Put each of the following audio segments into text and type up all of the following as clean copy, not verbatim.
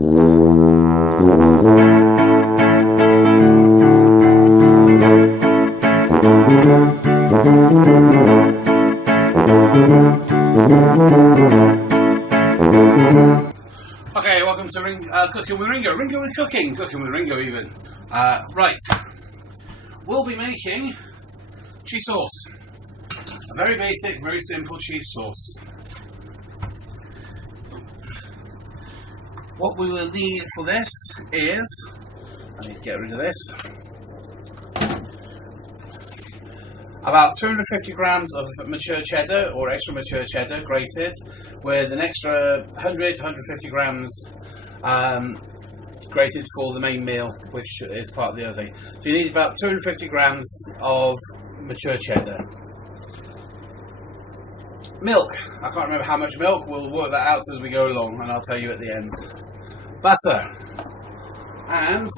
Okay, welcome to Cooking with Ringo. Ringo and Cooking with Ringo even. Right, we'll be making cheese sauce. A very basic, very simple cheese sauce. What we will need for this is, I need to get rid of this, about 250 grams of mature cheddar or extra mature cheddar grated, with an extra 100-150 grams grated for the main meal, which is part of the other thing. So you need about 250 grams of mature cheddar. Milk, I can't remember how much milk, we'll work that out as we go along and I'll tell you at the end. Butter and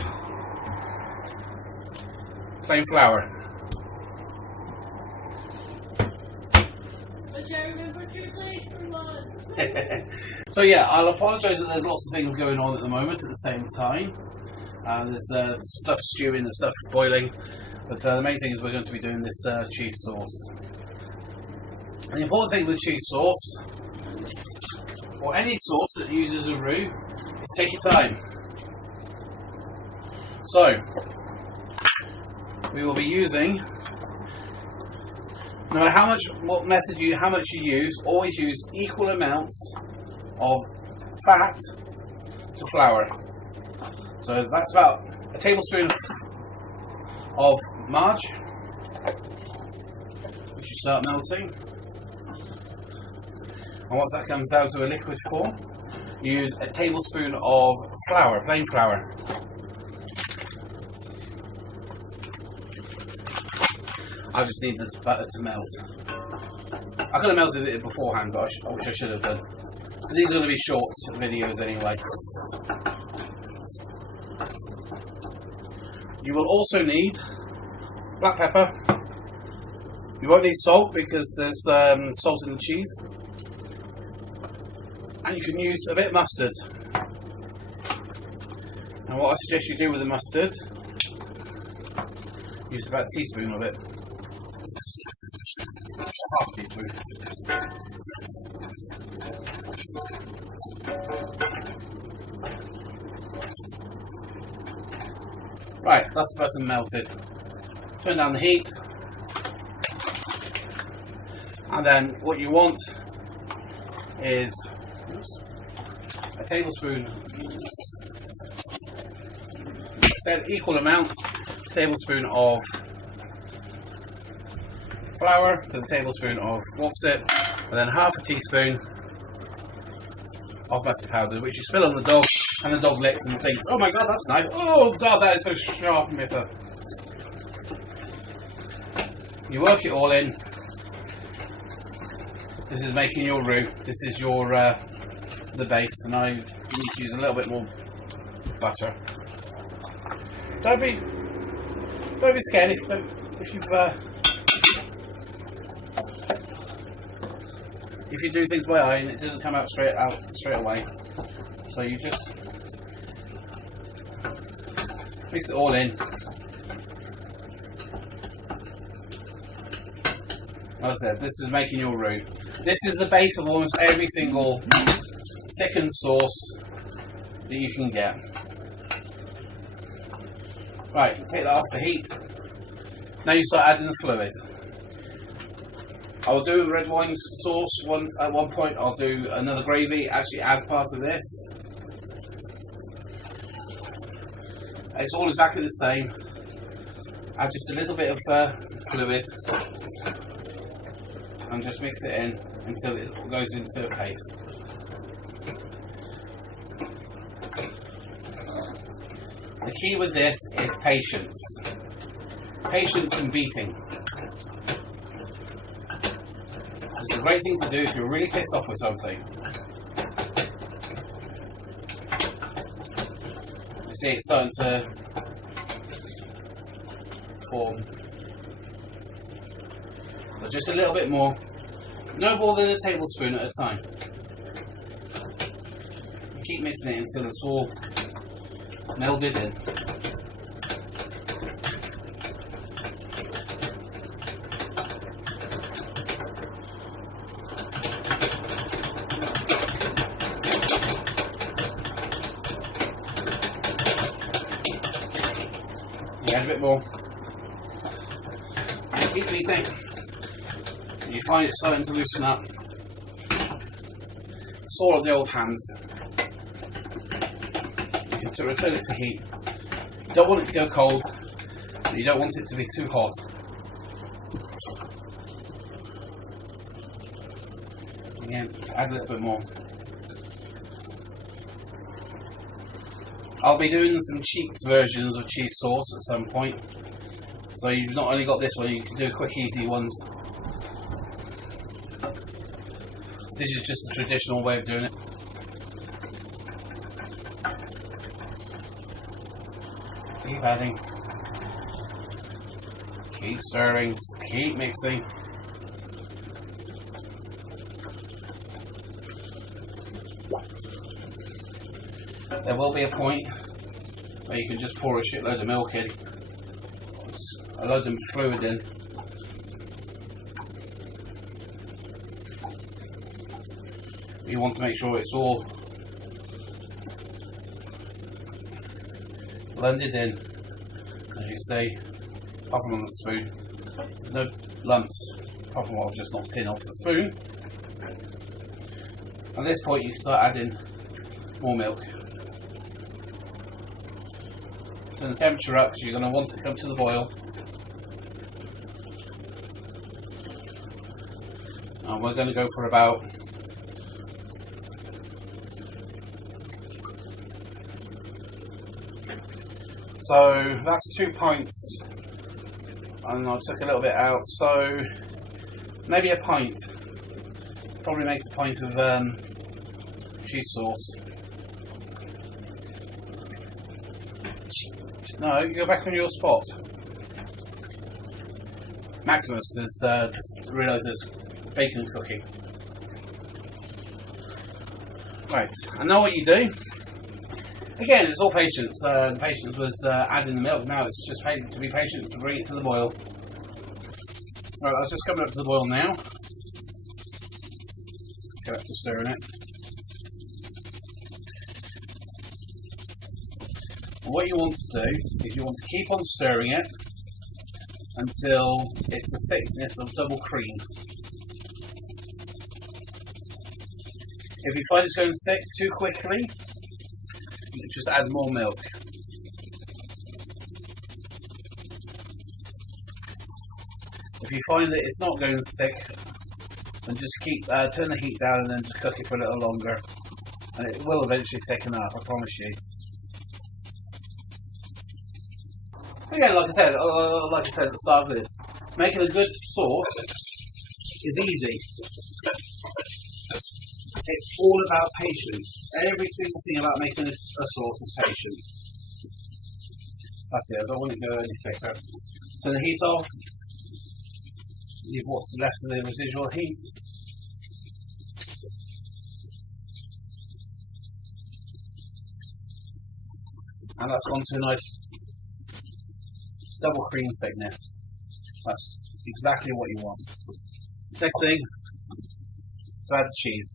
plain flour. So yeah, I'll apologise that there's lots of things going on at the moment at the same time. There's stuff stewing, there's stuff boiling, but the main thing is we're going to be doing this cheese sauce. And the important thing with cheese sauce, or any sauce that uses a roux, is take your time. So, we will be using, no matter how much you use, always use equal amounts of fat to flour. So that's about a tablespoon of margarine, which you start melting. And once that comes down to a liquid form, use a tablespoon of flour, plain flour. I just need the butter to melt. I could have melted it beforehand, but which I should have done. These are going to be short videos anyway. You will also need black pepper. You won't need salt because there's salt in the cheese. And you can use a bit of mustard. And what I suggest you do with the mustard, use about a teaspoon of it. Half a teaspoon. Right, that's the butter melted. Turn down the heat. And then what you want is a tablespoon, equal amounts, tablespoon of flour to the tablespoon of and then half a teaspoon of mustard powder, which you spill on the dog, and the dog licks and thinks, oh my god, that's nice. Oh god, that is so sharp and bitter. You work it all in. This is making your roux. This is your the base, and I need to use a little bit more butter. Don't be scared if you do things by eye and it doesn't come out straight away. So you just mix it all in. As I said, this is making your roux. This is the base of almost every single thickened sauce that you can get. Right, take that off the heat. Now you start adding the fluid. I will do a red wine sauce at one point. I'll do another gravy, actually add part of this. It's all exactly the same. Add just a little bit of fluid and just mix it in until it goes into a paste. The key with this is patience. Patience and beating. It's a great thing to do if you're really pissed off with something. You see it's starting to form. But just a little bit more. No more than a tablespoon at a time. keep mixing it until it's all melded in. Add a bit more. And keep beating. And you find it starting to loosen up. Sore of the old hands. You have to return it to heat. You don't want it to go cold, but you don't want it to be too hot. Again, add a little bit more. I'll be doing some cheaped versions of cheese sauce at some point. So you've not only got this one, you can do quick easy ones. This is just the traditional way of doing it. Keep adding. Keep stirring. Keep mixing. There will be a point where you can just pour a shitload of milk in, a load of fluid in. You want to make sure it's all blended in, as you see, apart from on the spoon. No lumps, apart from what I've just knocked in off the spoon. At this point you can start adding more milk. Turn the temperature up because you're going to want it to come to the boil. And we're going to go for about so that's 2 pints, and I took a little bit out, so maybe a pint. Probably makes a pint of cheese sauce. No, you go back on your spot. Maximus has just realised there's bacon cooking. Right, I know what you do. Again, it's all patience. The patience was adding the milk. Now it's just to be patient to bring it to the boil. Right, that's just coming up to the boil now. Go back to stirring it. What you want to do is you want to keep on stirring it until it's the thickness of double cream. If you find it's going thick too quickly, you just add more milk. If you find that it's not going thick, then just keep turn the heat down and then just cook it for a little longer, and it will eventually thicken up, I promise you. Again, like I said at the start of this, making a good sauce is easy. It's all about patience. Every single thing about making a sauce is patience. That's it, I don't want it to go any thicker. Turn the heat off. Leave what's left of the residual heat. And that's gone to a nice double cream thickness. That's exactly what you want. Next thing, so add the cheese.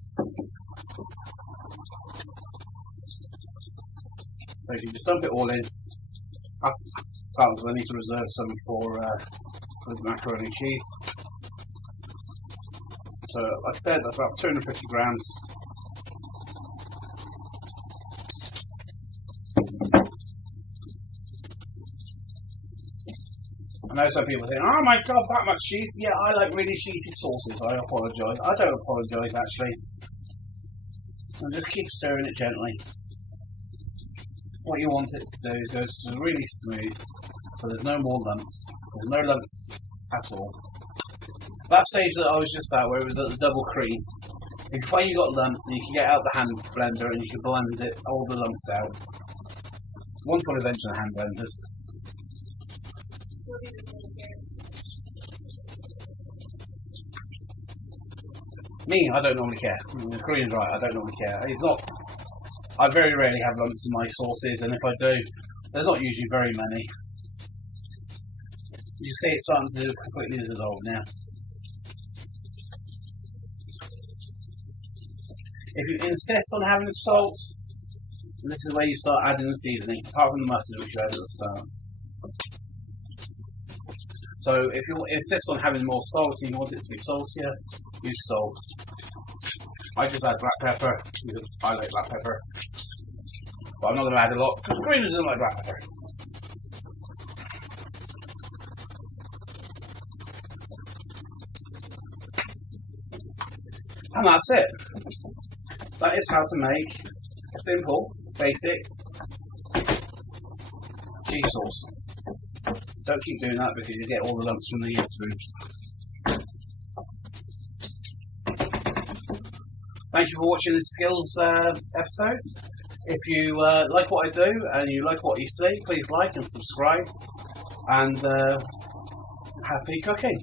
So you can just dump it all in. I need to reserve some for the macaroni cheese. So like I said, that's about 250 grams. I know some people say, oh my god, that much cheese. Yeah, I like really cheesy sauces. I apologise. I don't apologise actually. And just keep stirring it gently. What you want it to do is go really smooth, so there's no more lumps. There's no lumps at all. That stage that I was just at, where it was at the double cream, if you find you got lumps, then you can get out the hand blender and you can blend it, all the lumps out. Wonderful invention of hand blenders. Me, I don't normally care. The Korean's right, I don't normally care. It's not I very rarely have lumps in my sauces, and if I do, there's not usually very many. You see it's starting to completely dissolve now. If you insist on having salt, this is where you start adding the seasoning, apart from the mustard which you add at the start. So if you insist on having more salt and you want it to be saltier, use salt. I just add black pepper because I like black pepper. But I'm not going to add a lot because Karina doesn't like black pepper. And that's it. That is how to make a simple, basic cheese sauce. Don't keep doing that because you get all the lumps from the spoon. Thank you for watching this skills episode. If you like what I do and you like what you see, please like and subscribe. And happy cooking.